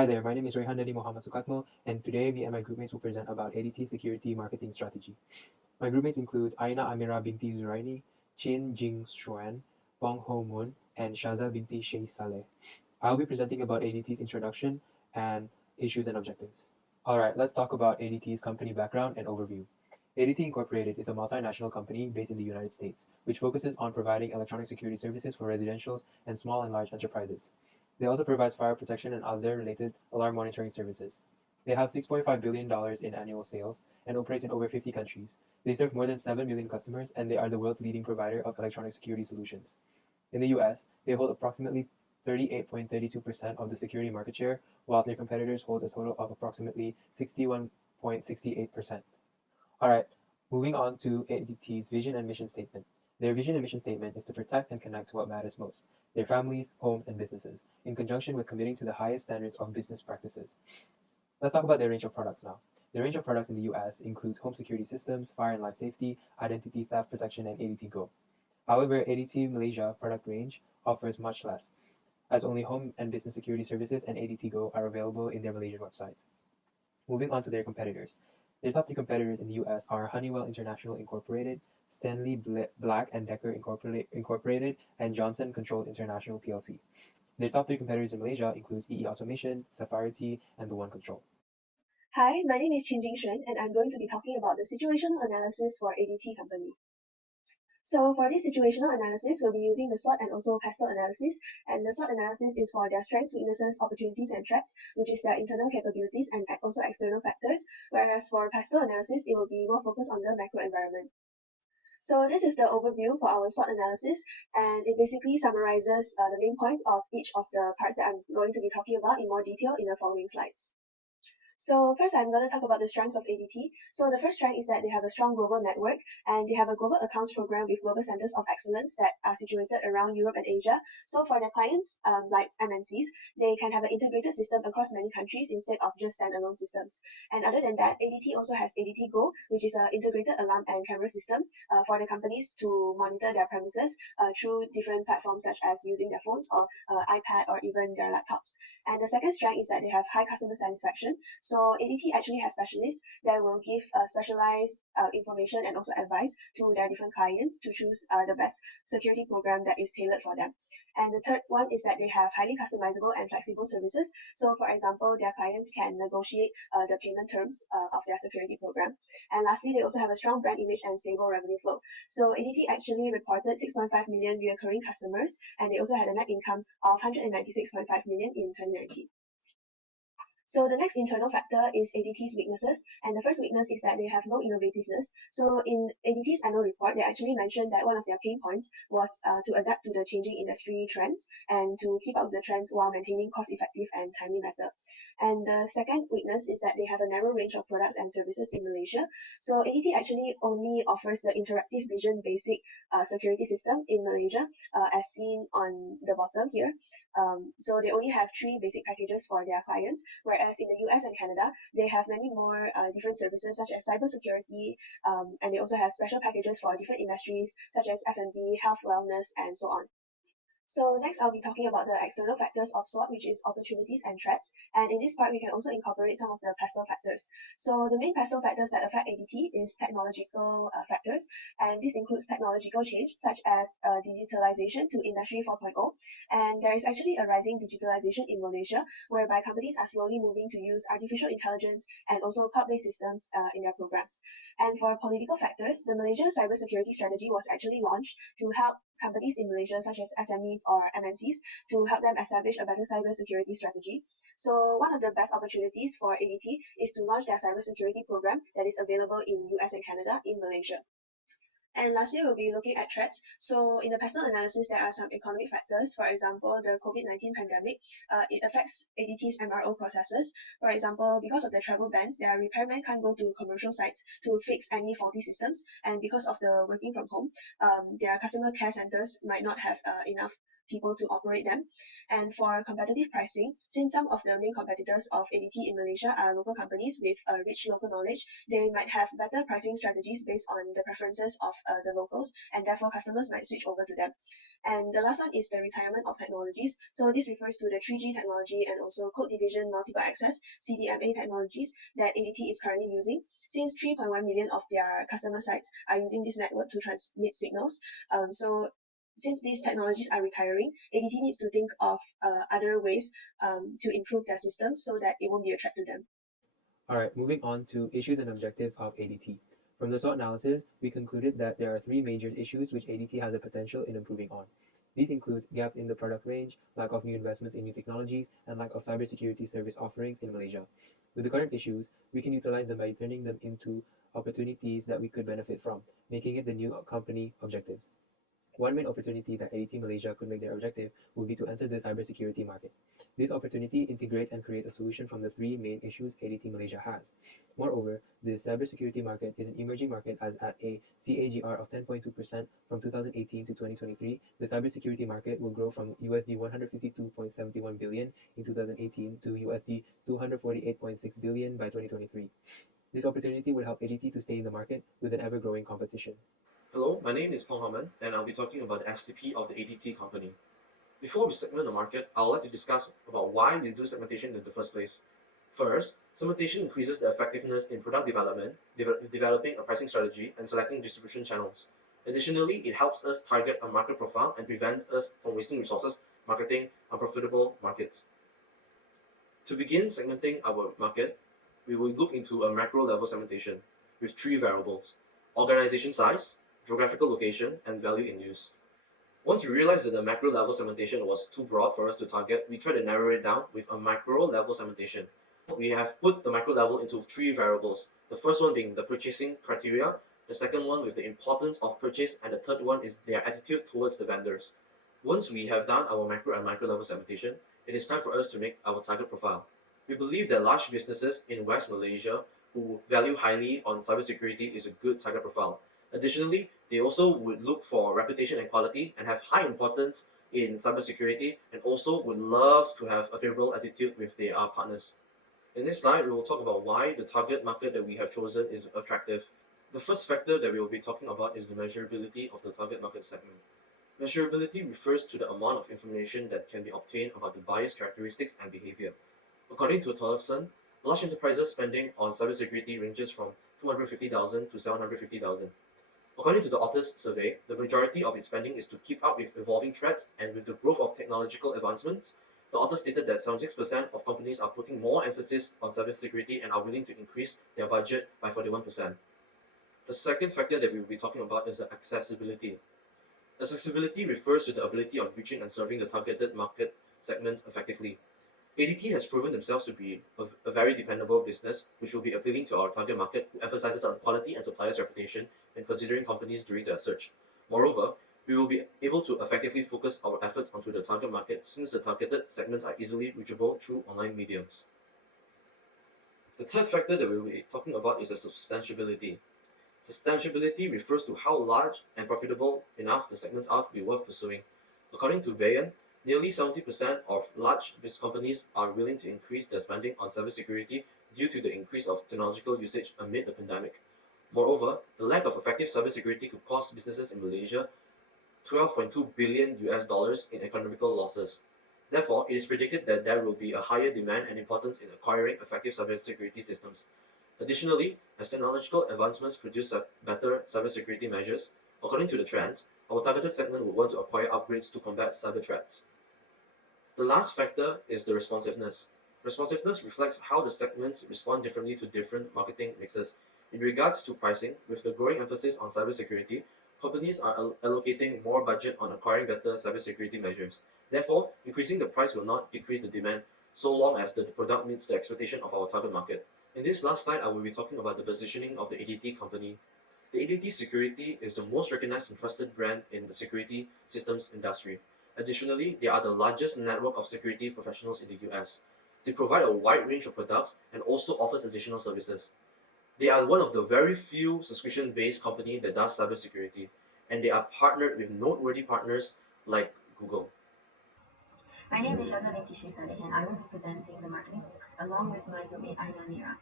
Hi there, my name is Reihandani Mohamad Sukatmo, and today me and my groupmates will present about ADT security marketing strategy. My groupmates include Aina Amirah binti Zuraini, Jing Xuan, Pong Hou Mun, and Shaza binti Sheikh Salleh. I'll be presenting about ADT's introduction and issues and objectives. Alright, let's talk about ADT's company background and overview. ADT Incorporated is a multinational company based in the United States, which focuses on providing electronic security services for residential and small and large enterprises. They also provide fire protection and other related alarm monitoring services. They have $6.5 billion in annual sales and operates in over 50 countries. They serve more than 7 million customers, and they are the world's leading provider of electronic security solutions. In the US, they hold approximately 38.32% of the security market share, while their competitors hold a total of approximately 61.68%. Alright, moving on to ADT's vision and mission statement. Their vision and mission statement is to protect and connect what matters most, their families, homes, and businesses, in conjunction with committing to the highest standards of business practices. Let's talk about their range of products now. Their range of products in the US includes home security systems, fire and life safety, identity theft protection, and ADT Go. However, ADT Malaysia product range offers much less, as only home and business security services and ADT Go are available in their Malaysian websites. Moving on to their competitors. Their top three competitors in the US are Honeywell International Incorporated, Stanley Black and Decker Incorporated, and Johnson Controlled International PLC. Their top three competitors in Malaysia includes EE Automation, Safarity, and The One Control. Hi, my name is Jing, and I'm going to be talking about the situational analysis for ADT company. So for this situational analysis, we'll be using the SWOT and also PESTEL analysis. And the SWOT analysis is for their strengths, weaknesses, opportunities, and threats, which is their internal capabilities and also external factors. Whereas for PESTEL analysis, it will be more focused on the macro environment. So this is the overview for our SWOT analysis, and it basically summarizes the main points of each of the parts that I'm going to be talking about in more detail in the following slides. So first, I'm going to talk about the strengths of ADT. So the first strength is that they have a strong global network, and they have a global accounts program with global centers of excellence that are situated around Europe and Asia. So for their clients, like MNCs, they can have an integrated system across many countries instead of just standalone systems. And other than that, ADT also has ADT Go, which is an integrated alarm and camera system for the companies to monitor their premises through different platforms such as using their phones or iPad or even their laptops. And the second strength is that they have high customer satisfaction. So ADT actually has specialists that will give specialized information and also advice to their different clients to choose the best security program that is tailored for them. And the third one is that they have highly customizable and flexible services. So for example, their clients can negotiate the payment terms of their security program. And lastly, they also have a strong brand image and stable revenue flow. So ADT actually reported 6.5 million recurring customers, and they also had a net income of 196.5 million in 2019. So the next internal factor is ADT's weaknesses, and the first weakness is that they have no innovativeness. So in ADT's annual report, they actually mentioned that one of their pain points was to adapt to the changing industry trends and to keep up with the trends while maintaining cost-effective and timely method. And the second weakness is that they have a narrow range of products and services in Malaysia. So ADT actually only offers the interactive vision basic security system in Malaysia, as seen on the bottom here. So they only have 3 basic packages for their clients, whereas in the US and Canada, they have many more different services such as cybersecurity, and they also have special packages for different industries such as F&B, health, wellness, and so on. So next, I'll be talking about the external factors of SWOT, which is opportunities and threats. And in this part, we can also incorporate some of the PESTEL factors. So the main PESTEL factors that affect ADT is technological factors, and this includes technological change, such as digitalization to Industry 4.0. And there is actually a rising digitalization in Malaysia, whereby companies are slowly moving to use artificial intelligence and also cloud-based systems in their programs. And for political factors, the Malaysian cybersecurity strategy was actually launched to help companies in Malaysia, such as SMEs or MNCs, to help them establish a better cybersecurity strategy. So one of the best opportunities for ADT is to launch their cybersecurity program that is available in US and Canada in Malaysia. And lastly, we'll be looking at threats. So in the PESTEL analysis, there are some economic factors. For example, the COVID-19 pandemic, it affects ADT's MRO processes. For example, because of the travel bans, their repairmen can't go to commercial sites to fix any faulty systems. And because of the working from home, their customer care centers might not have enough people to operate them. And for competitive pricing, since some of the main competitors of ADT in Malaysia are local companies with rich local knowledge, they might have better pricing strategies based on the preferences of the locals, and therefore customers might switch over to them. And the last one is the retirement of technologies. So this refers to the 3G technology and also code division multiple access CDMA technologies that ADT is currently using. Since 3.1 million of their customer sites are using this network to transmit signals, so since these technologies are retiring, ADT needs to think of other ways to improve their systems so that it won't be a threat to them. Alright, moving on to issues and objectives of ADT. From the SWOT analysis, we concluded that there are three major issues which ADT has a potential in improving on. These include gaps in the product range, lack of new investments in new technologies, and lack of cybersecurity service offerings in Malaysia. With the current issues, we can utilize them by turning them into opportunities that we could benefit from, making it the new company objectives. One main opportunity that ADT Malaysia could make their objective would be to enter the cybersecurity market. This opportunity integrates and creates a solution from the three main issues ADT Malaysia has. Moreover, the cybersecurity market is an emerging market as at a CAGR of 10.2% from 2018 to 2023. The cybersecurity market will grow from USD 152.71 billion in 2018 to USD 248.6 billion by 2023. This opportunity would help ADT to stay in the market with an ever-growing competition. Hello, my name is Pong Hou Mun, and I'll be talking about the STP of the ADT company. Before we segment the market, I would like to discuss about why we do segmentation in the first place. First, segmentation increases the effectiveness in product development, developing a pricing strategy, and selecting distribution channels. Additionally, it helps us target a market profile and prevents us from wasting resources marketing unprofitable markets. To begin segmenting our market, we will look into a macro level segmentation with three variables: organization size, geographical location, and value in use. Once we realized that the macro level segmentation was too broad for us to target, we tried to narrow it down with a macro level segmentation. We have put the macro level into three variables. The first one being the purchasing criteria, the second one with the importance of purchase, and the third one is their attitude towards the vendors. Once we have done our macro and micro level segmentation, it is time for us to make our target profile. We believe that large businesses in West Malaysia who value highly on cybersecurity is a good target profile. Additionally, they also would look for reputation and quality and have high importance in cybersecurity, and also would love to have a favorable attitude with their partners. In this slide, we will talk about why the target market that we have chosen is attractive. The first factor that we will be talking about is the measurability of the target market segment. Measurability refers to the amount of information that can be obtained about the buyer's characteristics and behavior. According to Tolleson, large enterprises spending on cybersecurity ranges from 250,000 to 750,000. According to the author's survey, the majority of its spending is to keep up with evolving threats, and with the growth of technological advancements, the author stated that 76% of companies are putting more emphasis on cybersecurity and are willing to increase their budget by 41%. The second factor that we will be talking about is the accessibility. Accessibility refers to the ability of reaching and serving the targeted market segments effectively. ADT has proven themselves to be a very dependable business, which will be appealing to our target market, who emphasizes on quality and supplier's reputation when considering companies during their search. Moreover, we will be able to effectively focus our efforts onto the target market, since the targeted segments are easily reachable through online mediums. The third factor that we will be talking about is the substantiability. Substantiability refers to how large and profitable enough the segments are to be worth pursuing. According to Bayan, nearly 70% of large business companies are willing to increase their spending on cybersecurity due to the increase of technological usage amid the pandemic. Moreover, the lack of effective cybersecurity could cost businesses in Malaysia $12.2 billion in economical losses. Therefore, it is predicted that there will be a higher demand and importance in acquiring effective cybersecurity systems. Additionally, as technological advancements produce better cybersecurity measures, according to the trends, our targeted segment will want to acquire upgrades to combat cyber threats. The last factor is the responsiveness. Responsiveness reflects how the segments respond differently to different marketing mixes. In regards to pricing, with the growing emphasis on cybersecurity, companies are allocating more budget on acquiring better cybersecurity measures. Therefore, increasing the price will not decrease the demand, so long as the product meets the expectation of our target market. In this last slide, I will be talking about the positioning of the ADT company. The ADT Security is the most recognized and trusted brand in the security systems industry. Additionally, they are the largest network of security professionals in the US. They provide a wide range of products and also offers additional services. They are one of the very few subscription-based companies that does cybersecurity, and they are partnered with noteworthy partners like Google. My name is Shaza binti Sheikh Salleh, and I will be presenting the marketing mix along with my roommate Aina Amirah.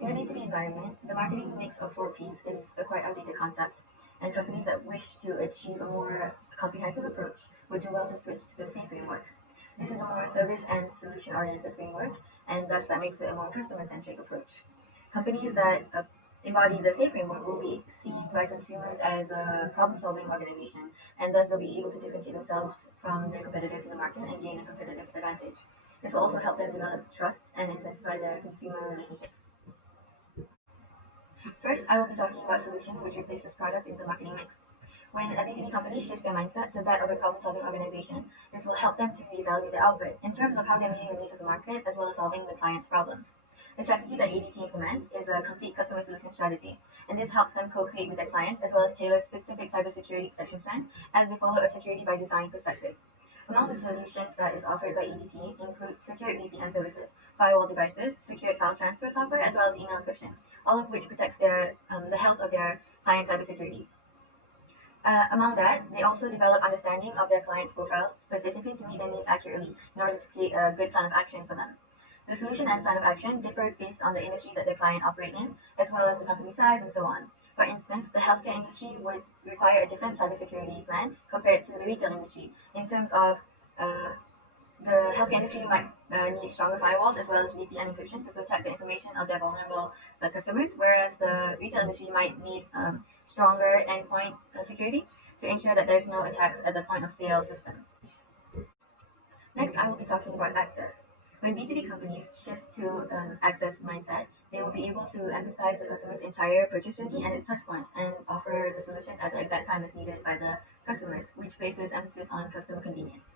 In the B2B environment, the marketing mix of 4Ps is a quite outdated concept, and companies that wish to achieve a more comprehensive approach would do well to switch to the same framework. This is a more service and solution oriented framework, and thus that makes it a more customer centric approach. Companies that embody the same framework will be seen by consumers as a problem solving organization, and thus they'll be able to differentiate themselves from their competitors in the market and gain a competitive advantage. This will also help them develop trust and intensify their consumer relationships. First, I will be talking about solution which replaces product in the marketing mix. When a B2B company shifts their mindset to that of a problem-solving organization, this will help them to reevaluate their output in terms of how they're meeting the needs of the market as well as solving the client's problems. The strategy that ADT implements is a complete customer solution strategy, and this helps them co-create with their clients as well as tailor specific cybersecurity protection plans as they follow a security by design perspective. Among the solutions that is offered by ADT includes secured VPN services, firewall devices, secured file transfer software, as well as email encryption, all of which protects the health of their client cybersecurity. Among that, they also develop understanding of their clients' profiles specifically to meet their needs accurately in order to create a good plan of action for them. The solution and plan of action differs based on the industry that the client operates in, as well as the company size and so on. For instance, the healthcare industry would require a different cybersecurity plan compared to the retail industry in terms of the healthcare industry might need stronger firewalls as well as VPN encryption to protect the information of their vulnerable customers, whereas the retail industry might need stronger endpoint security to ensure that there's no attacks at the point of sale systems. Next, I will be talking about access. When B2B companies shift to access mindset, they will be able to emphasize the customer's entire purchase journey and its touchpoints and offer the solutions at the exact time as needed by the customers, which places emphasis on customer convenience.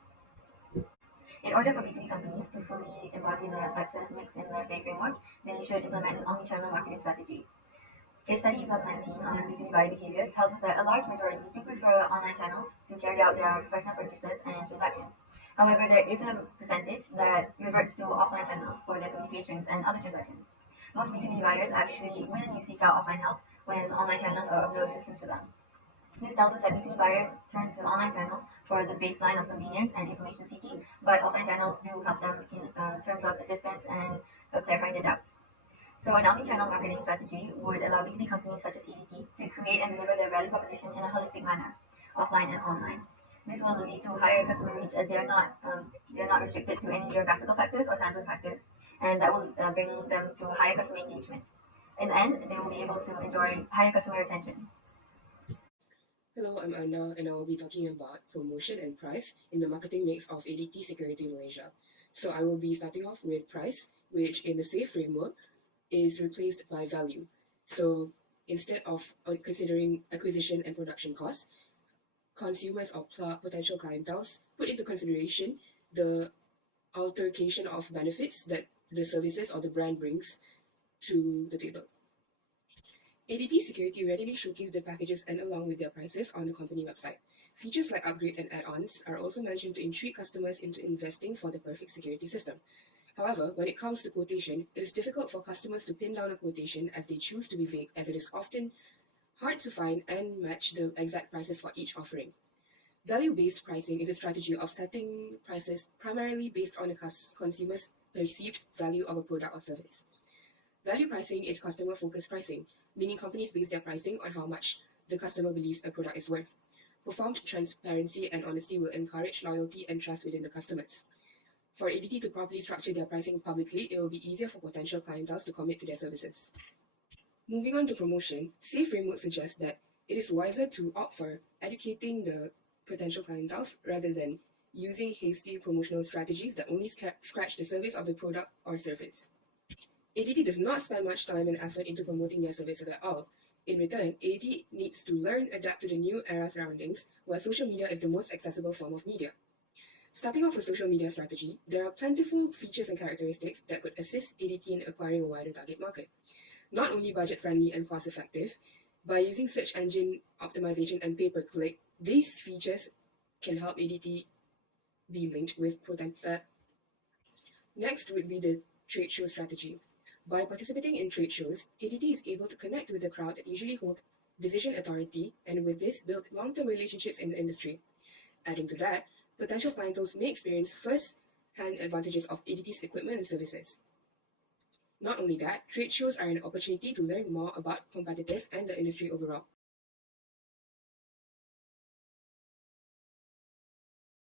In order for B2B companies to fully embody the access mix in the same framework, they should implement an omnichannel marketing strategy. A study in 2019 on B2B buyer behavior tells us that a large majority do prefer online channels to carry out their professional purchases and transactions. However, there is a percentage that reverts to offline channels for their communications and other transactions. Most B2B buyers actually willingly seek out offline help when online channels are of no assistance to them. This tells us that B2B buyers turn to online channels for the baseline of convenience and information seeking, but offline channels do help them in terms of assistance and clarifying their doubts. So an omnichannel marketing strategy would allow B2B companies such as ADT to create and deliver their value proposition in a holistic manner, offline and online. This will lead to higher customer reach as they're not restricted to any geographical factors or time zone factors, and that will bring them to higher customer engagement. In the end, they will be able to enjoy higher customer retention. Hello, I'm Aina, and I will be talking about promotion and price in the marketing mix of ADT Security Malaysia. So I will be starting off with price, which in the SAFE framework is replaced by value. So instead of considering acquisition and production costs, consumers or potential clienteles put into consideration the altercation of benefits that the services or the brand brings to the table. ADT Security readily showcase the packages and along with their prices on the company website. Features like upgrade and add-ons are also mentioned to intrigue customers into investing for the perfect security system. However, when it comes to quotation, it is difficult for customers to pin down a quotation as they choose to be vague, as it is often hard to find and match the exact prices for each offering. Value-based pricing is a strategy of setting prices primarily based on the consumer's perceived value of a product or service. Value pricing is customer-focused pricing, meaning companies base their pricing on how much the customer believes a product is worth. Performed transparency and honesty will encourage loyalty and trust within the customers. For ADT to properly structure their pricing publicly, it will be easier for potential clientele to commit to their services. Moving on to promotion, SAFE framework suggests that it is wiser to opt for educating the potential clientele rather than using hasty promotional strategies that only scratch the surface of the product or service. ADT does not spend much time and effort into promoting their services at all. In return, ADT needs to learn, adapt to the new era surroundings, where social media is the most accessible form of media. Starting off with social media strategy, there are plentiful features and characteristics that could assist ADT in acquiring a wider target market. Not only budget-friendly and cost-effective, by using search engine optimization and pay-per-click, these features can help ADT be linked with potential. Next would be the trade show strategy. By participating in trade shows, ADT is able to connect with the crowd that usually hold decision authority and with this build long-term relationships in the industry. Adding to that, potential clientele may experience first hand advantages of ADT's equipment and services. Not only that, trade shows are an opportunity to learn more about competitors and the industry overall.